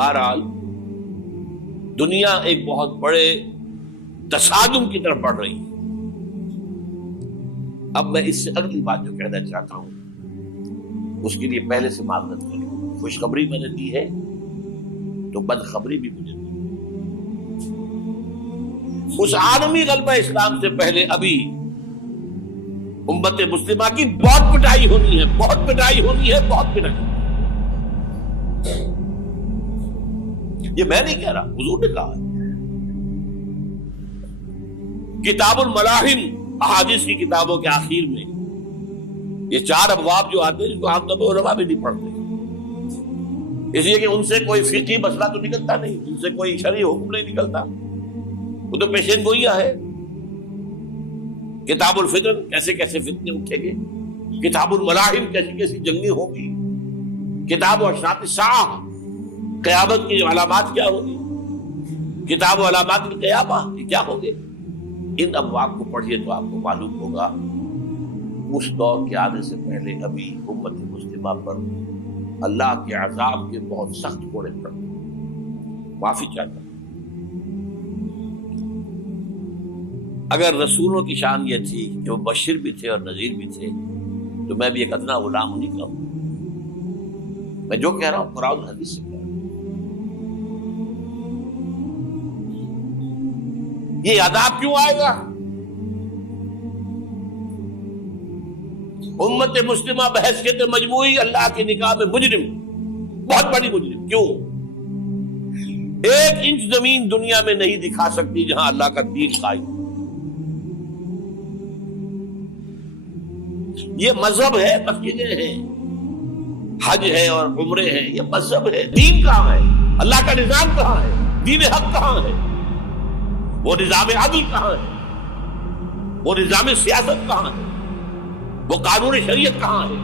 بہرحال دنیا ایک بہت بڑے تصادم کی طرف بڑھ رہی ہے. اب میں اس سے اگلی بات جو کہنا چاہتا ہوں اس کے لیے پہلے سے معذرت کروں. خوشخبری میں نے دی ہے تو بدخبری بھی مجھے دی. اس عالمی غلبہ اسلام سے پہلے ابھی امت مسلمہ کی بہت پٹائی ہونی ہے، بہت پٹائی ہونی ہے، بہت پٹائی. یہ میں نہیں کہہ رہا، حضور نے کہا ہے. کتاب الملاحم احادیث کی کتابوں کے آخر میں یہ 4 ابواب جو آتے ہیں جن کو عام طور پر علماء بھی نہیں پڑھتے، اس لیے کہ ان سے کوئی فقہی مسئلہ تو نکلتا نہیں، ان سے کوئی شرعی حکم نہیں نکلتا، وہ تو پیشین گوئیاں ہے. کتاب الفتن کیسے کیسے فتنے اٹھیں گے، کتاب الملاحم کیسی کیسی جنگیں ہوں گی، کتاب اشراط الساعہ قیامت کی علامات کیا ہوگی، کتاب و علامات القیامہ یہ کیا ہوں گے. ان ابواب کو پڑھیے تو آپ کو معلوم ہوگا اس دور کے آنے سے پہلے ابھی امت مسلمہ پر اللہ کے عذاب کے بہت سخت کوڑے پڑ. معافی چاہتا ہوں. اگر رسولوں کی شان یہ تھی کہ وہ بشیر بھی تھے اور نذیر بھی تھے تو میں بھی ایک ادنا غلام نہیں کہوں. میں جو کہہ رہا ہوں قرآن حدیث سے کہہ رہا ہوں. یہ عذاب کیوں آئے گا؟ امت مسلمہ بحیثیت مجموعی اللہ کی نگاہ میں مجرم، بہت بڑی مجرم. کیوں؟ 1 انچ زمین دنیا میں نہیں دکھا سکتی جہاں اللہ کا دین قائم. یہ مذہب ہے، مسجدیں ہیں، حج ہے اور عمرے ہیں، یہ مذہب ہے. دین کہاں ہے؟ اللہ کا نظام کہاں ہے؟ دین حق کہاں ہے؟ وہ نظام عدل کہاں ہے؟ وہ نظام سیاست کہاں ہے؟ وہ قانون شریعت کہاں ہے؟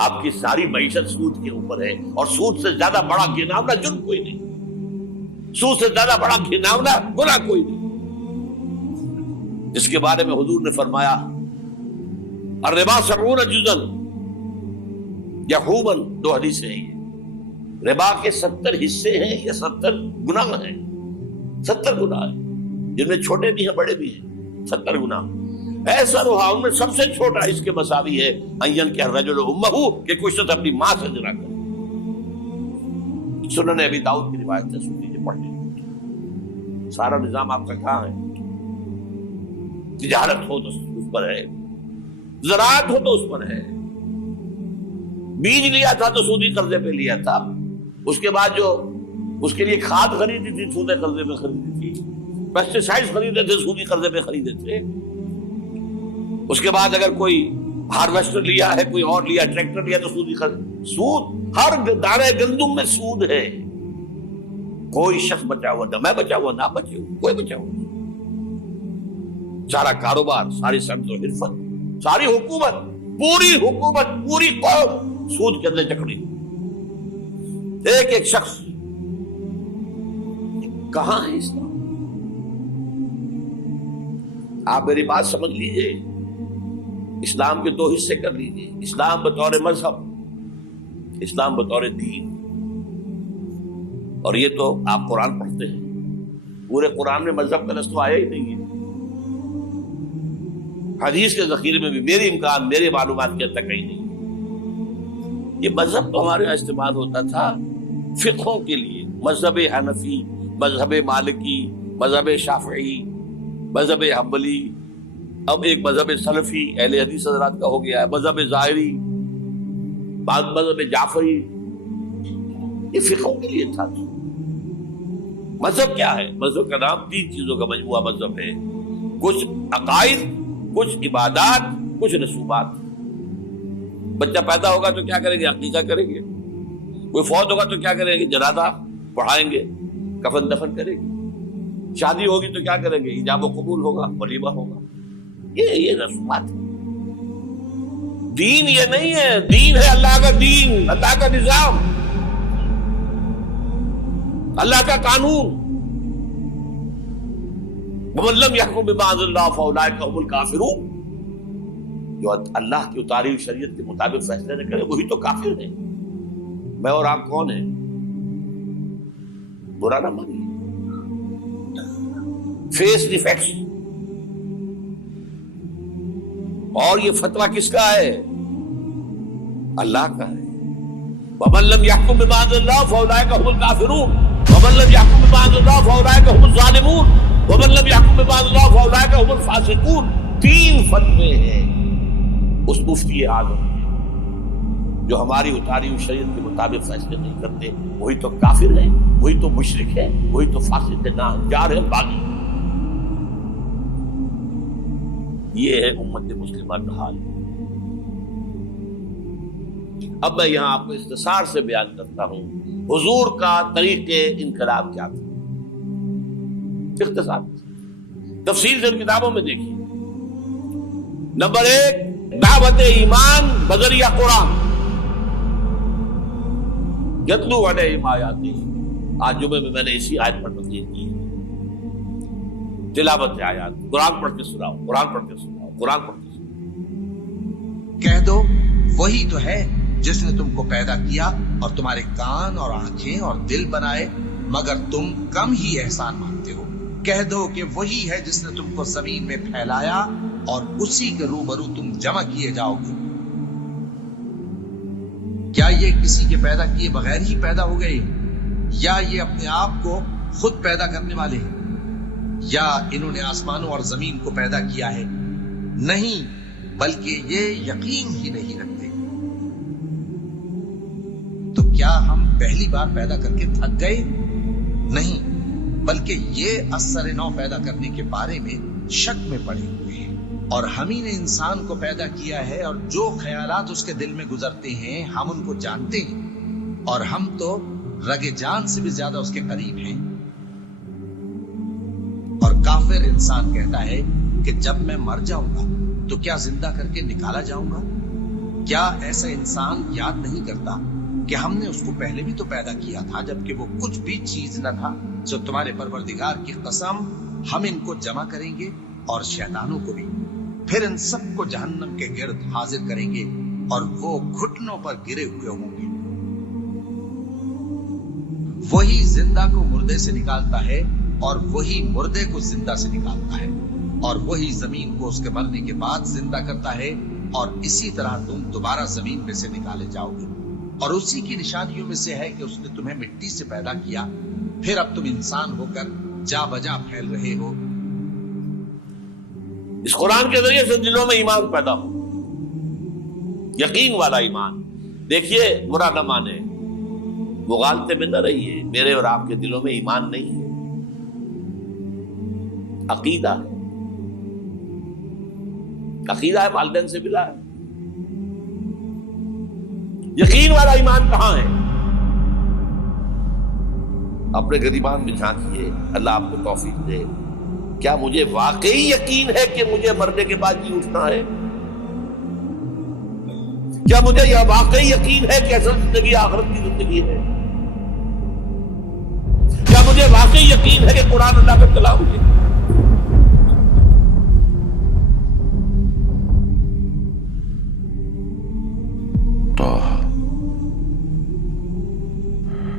آپ کی ساری معیشت سود کے اوپر ہے، اور سود سے زیادہ بڑا گھناؤنا جرم کوئی نہیں، سود سے زیادہ بڑا گھناؤنا گناہ کوئی نہیں، جس کے بارے میں حضور نے فرمایا الربا 70 جزءا یحوما. 2 حدیثیں ہیں. ربا کے 70 حصے ہیں یا 70 گناہ ہیں. 70 گناہ ہیں جن میں چھوٹے بھی ہیں بڑے بھی ہیں. 70 گناہ. ایسا روحا ان میں سب سے چھوٹا اس کے مساوی ہے این کہ الرجل امہ، کہ کوئی شخص اپنی ماں سے زنا کرے. سنن ابی داؤد کی روایت ہے، سن لیجیے پڑھ لیجیے. سارا نظام آپ کا کہاں ہے؟ تجارت ہو تو اس پر ہے، زراعت ہو تو اس پر ہے. بیج لیا تھا تو سودی قرضے پہ لیا تھا، اس کے بعد جو اس کے لیے کھاد خریدی تھی سودی قرضے پہ خریدی تھی، پیسٹی سائڈز خریدے تھے سودی قرضے پہ خریدے تھے. اس کے بعد اگر کوئی ہارویسٹر لیا ہے، کوئی اور لیا، ٹریکٹر لیا تو سودی قرض. سود ہر دانے گندم میں سود ہے. کوئی شخص بچا ہوا نہ، میں بچا ہوا نہ بچے ہوا، کوئی بچا ہوا. سارا کاروبار، ساری صنعت و حرفت، ساری حکومت، پوری حکومت، پوری قوم سود کے اندر جکڑی. ایک ایک شخص. کہاں ہے اسلام؟ آپ میری بات سمجھ لیجئے. اسلام کے 2 حصے کر لیجئے. اسلام بطور مذہب، اسلام بطور دین. اور یہ تو آپ قرآن پڑھتے ہیں، پورے قرآن میں مذہب کا لفظ تو آیا ہی نہیں ہے. حدیث کے ذخیرے میں بھی میری امکان، میرے معلومات کے تک کہیں نہیں. یہ مذہب تو ہمارے یہاں استعمال ہوتا تھا فقہوں کے لیے. مذہب حنفی، مذہب مالکی، مذہب شافعی، مذہب حنبلی، اب ایک مذہب سلفی اہل حدیث حضرات کا ہو گیا ہے، مذہب ظاہری، مذہب جعفری. یہ فقہوں کے لیے تھا. مذہب کیا ہے؟ مذہب کا نام 3 چیزوں کا مجموعہ مذہب ہے. کچھ عقائد، کچھ عبادات، کچھ رسومات. بچہ پیدا ہوگا تو کیا کریں گے؟ عقیقہ کریں گے. کوئی فوت ہوگا تو کیا کریں گے؟ جنازہ پڑھائیں گے، کفن دفن کریں گے. شادی ہوگی تو کیا کریں گے؟ ایجاب و قبول ہوگا، ولیمہ ہوگا. یہ رسومات ہے. دین یہ نہیں ہے. دین ہے اللہ کا دین، اللہ کا نظام، اللہ کا قانون. وَمَن لَّمْ يَحْكُم بِمَا أَنزَلَ اللَّهُ فَأُولَٰئِكَ هُمُ الْكَافِرُونَ. جو اللہ کی اتاری ہوئی شریعت کے مطابق فیصلے نہ کرے وہی تو کافر ہے. میں اور آپ کون ہیں؟ برا نہ مانیے. Face defects. اور یہ فتویٰ کس کا ہے؟ اللہ کا ہے. وَمَن لَّمْ يَحْكُم بِمَا أَنزَلَ اللَّهُ فَأُولَٰئِكَ هُمُ الْكَافِرُونَ وَمَن لَّمْ يَحْكُم بِمَا أَنزَلَ اللَّهُ فَأُولَٰئِكَ هُمُ الظَّالِمُونَ وَمَن لَّمْ يَحْكُم بِمَا أَنزَلَ اللَّهُ فَأُولَٰئِكَ هُمُ الْفَاسِقُونَ. 3 فتوے ہیں اس مفتی اعظم کے جو ہماری اتاری ہوئی شریعت کے مطابق فیصلے نہیں کرتے. وہی تو کافر ہے, وہی تو مشرک ہے, وہی تو فاسق ناہنجار ہے, باغی. یہ ہے امت مسلمہ کا حال. اب میں یہاں آپ کو اختصار سے بیان کرتا ہوں حضور کا طریق انقلاب کیا تھا. اختصار تفصیل سے ان کتابوں میں دیکھیے. نمبر 1, دعوت ایمان بذریعہ قرآن. یتلو علیہم آیاتہ. آج جمعے میں نے اسی آیت پر تفصیل کی. تلاوت آیات, قرآن پڑھ کے سناؤ, قرآن پڑھ کے سناؤ, قرآن پڑھ کے سناؤ. کہہ دو وہی تو ہے جس نے تم کو پیدا کیا اور تمہارے کان اور آنکھیں اور دل بنائے, مگر تم کم ہی احسان مانتے ہو. کہہ دو کہ وہی ہے جس نے تم کو زمین میں پھیلایا اور اسی کے روبرو تم جمع کیے جاؤ گے. کیا یہ کسی کے پیدا کیے بغیر ہی پیدا ہو گئے, یا یہ اپنے آپ کو خود پیدا کرنے والے ہیں, یا انہوں نے آسمانوں اور زمین کو پیدا کیا ہے؟ نہیں, بلکہ یہ یقین ہی نہیں رکھتے. تو کیا ہم پہلی بار پیدا کر کے تھک گئے؟ نہیں, بلکہ یہ اثر نو پیدا کرنے کے بارے میں شک میں پڑے ہوئے ہیں. اور ہم ہی نے انسان کو پیدا کیا ہے, اور جو خیالات اس کے دل میں گزرتے ہیں ہم ان کو جانتے ہیں, اور ہم تو رگ جان سے بھی زیادہ اس کے قریب ہیں. اور کافر انسان کہتا ہے کہ جب میں مر جاؤں گا تو کیا زندہ کر کے نکالا جاؤں گا؟ کیا ایسا انسان یاد نہیں کرتا کہ ہم نے اس کو پہلے بھی تو پیدا کیا تھا جبکہ وہ کچھ بھی چیز نہ تھا؟ جو تمہارے پروردگار کی قسم, ہم ان کو جمع کریں گے اور شیطانوں کو بھی, پھر ان سب کو جہنم کے گرد حاضر کریں گے اور وہ گھٹنوں پر گرے ہوئے ہوں گے. وہی زندہ کو مردے سے نکالتا ہے اور وہی مردے کو زندہ سے نکالتا ہے, اور وہی زمین کو اس کے مرنے کے بعد زندہ کرتا ہے, اور اسی طرح تم دوبارہ زمین میں سے نکالے جاؤ گے. اور اسی کی نشانیوں میں سے ہے کہ اس نے تمہیں مٹی سے پیدا کیا, پھر اب تم انسان ہو کر جا بجا پھیل رہے ہو. اس قرآن کے ذریعے سے دلوں میں ایمان پیدا ہو, یقین والا ایمان. دیکھیے, برا نہ مانے, مغالطے میں نہ رہیے. میرے اور آپ کے دلوں میں ایمان نہیں ہے, عقیدہ ہے. عقیدہ ہے, والدین سے ملا ہے. یقین والا ایمان کہاں ہے؟ اپنے گریبان میں جھانکیے, اللہ آپ کو توفیق دے. کیا مجھے واقعی یقین ہے کہ مجھے مرنے کے بعد جی اٹھنا ہے؟ کیا مجھے یہ واقعی یقین ہے کہ اصل زندگی آخرت کی زندگی ہے؟ کیا مجھے واقعی یقین ہے کہ قرآن اللہ کا کلام ہے؟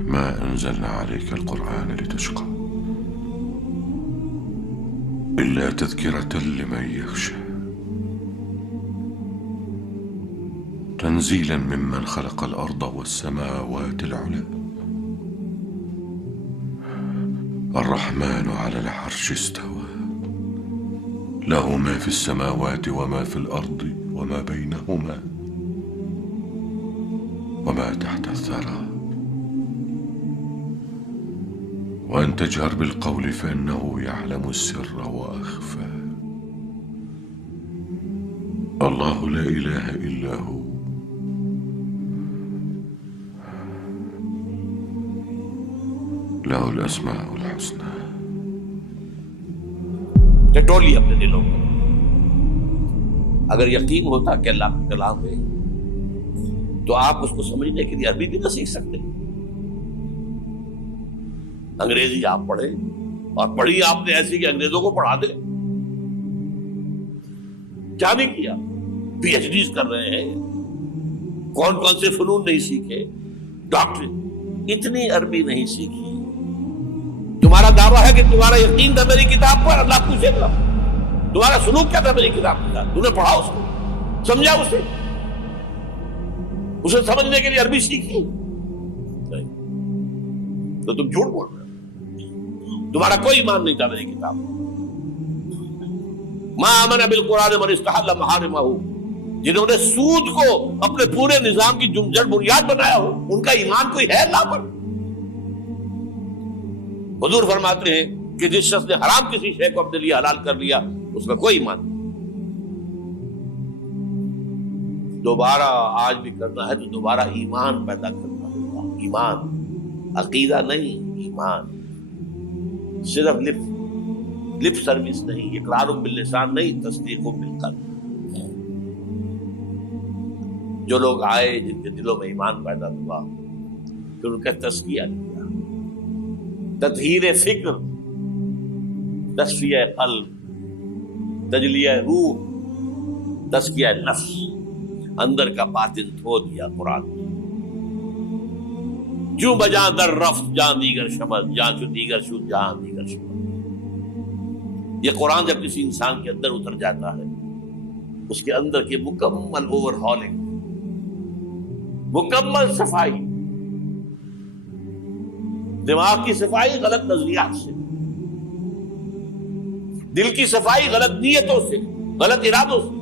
ما أنزلنا عليك القرآن لتشقى إلا تذكرة لمن يخشى تنزيلا ممن خلق الأرض والسماوات العلى الرحمن على العرش استوى له ما في السماوات وما في الأرض وما بينهما وما تحت الثرى وأن تجهر بالقول فإنه يعلم السر وأخفى الله لا إله إلا هو له الأسماء الحسنى. ٹٹولی اپنے دلوں کو. اگر یقین ہوتا کہ اللہ کا کلام ہے تو آپ اس کو سمجھنے کے لیے عربی بھی نہ سیکھ سکتے. انگریزی آپ پڑھیں, اور پڑھی آپ نے ایسی کہ انگریزوں کو پڑھا دے. کیا نہیں کیا, پی ایچ ڈیز کر رہے ہیں, کون کون سے فنون نہیں سیکھے, ڈاکٹر. اتنی عربی نہیں سیکھی دعویٰ ہے کہ تمہارا یقین تھا میری کتاب پر، اللہ پوچھے گا تمہارا سلوک کیا تھا میری کتاب کے ساتھ، تم نے پڑھا اس کو، سمجھا اسے سمجھنے کے لیے عربی سیکھی؟ نہیں، تو تم جھوٹ بول رہے ہو، تمہارا کوئی ایمان نہیں تھا میری کتاب۔ ما آمن بالقرآن من استحل محارمہ، جنہوں نے سود کو اپنے پورے نظام کی جڑ بنیاد بنایا ہو، ان کا ایمان کوئی ہے اللہ پر؟ حضور فرماتے ہیں کہ جس شخص نے حرام کسی شے کو اپنے لیے حلال کر لیا اس کا کوئی ایمان نہیں۔ دوبارہ آج بھی کرنا ہے تو دوبارہ ایمان پیدا کرنا ہوگا، ایمان، عقیدہ نہیں، ایمان، صرف لپ سروس نہیں، اقرار باللسان نہیں، تصدیق بالقلب۔ جو لوگ آئے جن کے دلوں میں ایمان پیدا ہوا پھر ان کا تزکیہ کیا، تطہیر فکر، تصفیہ قلب، تجلیہ روح، تزکیہ نفس، اندر کا باطن دھو دیا قرآن نے۔ جو بجاں در رفت جاں دیگر شمس، جاں چو دیگر شد جاں دیگر شمس۔ یہ قرآن جب کسی انسان کے اندر اتر جاتا ہے، اس کے اندر کی مکمل اوور ہالنگ، مکمل صفائی، دماغ کی صفائی غلط نظریات سے، دل کی صفائی غلط نیتوں سے، غلط ارادوں سے،